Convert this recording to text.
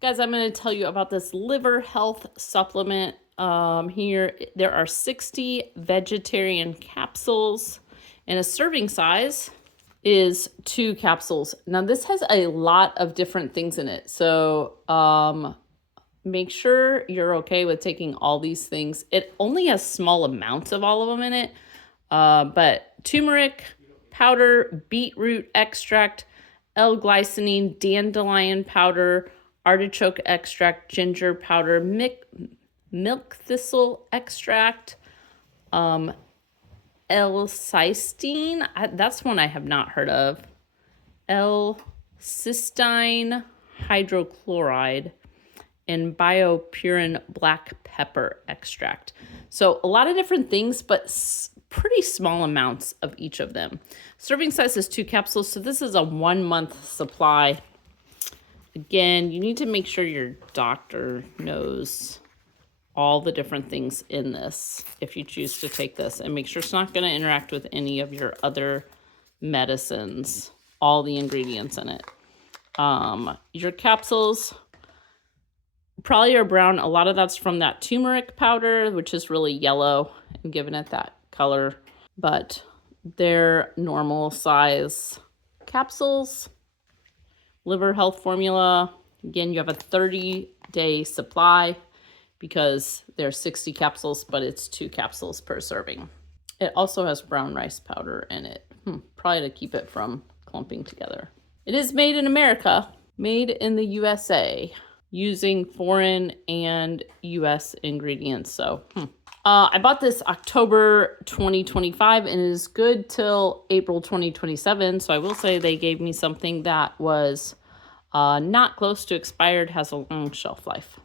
Guys, I'm going to tell you about this liver health supplement. Here, there are 60 vegetarian capsules, and a serving size is 2 capsules. Now, this has a lot of different things in it, so make sure you're okay with taking all these things. It only has small amounts of all of them in it, but turmeric powder, beetroot extract, L-glycinine, dandelion powder, artichoke extract, ginger powder, milk thistle extract, L-cysteine. That's one I have not heard of. L-cysteine hydrochloride, and biopurin black pepper extract. So a lot of different things, but pretty small amounts of each of them. Serving size is 2 capsules, so this is a 1-month supply. Again, you need to make sure your doctor knows all the different things in this if you choose to take this, and make sure it's not going to interact with any of your other medicines, all the ingredients in it. Your capsules probably are brown. A lot of that's from that turmeric powder, which is really yellow and giving it that color, but they're normal size capsules. Liver health formula. Again, you have a 30-day supply because there's 60 capsules, but it's 2 capsules per serving. It also has brown rice powder in it, probably to keep it from clumping together. It is made in America, made in the USA, using foreign and US ingredients. So I bought this October 2025 and it is good till April 2027. So I will say they gave me something that was not close to expired, has a long shelf life.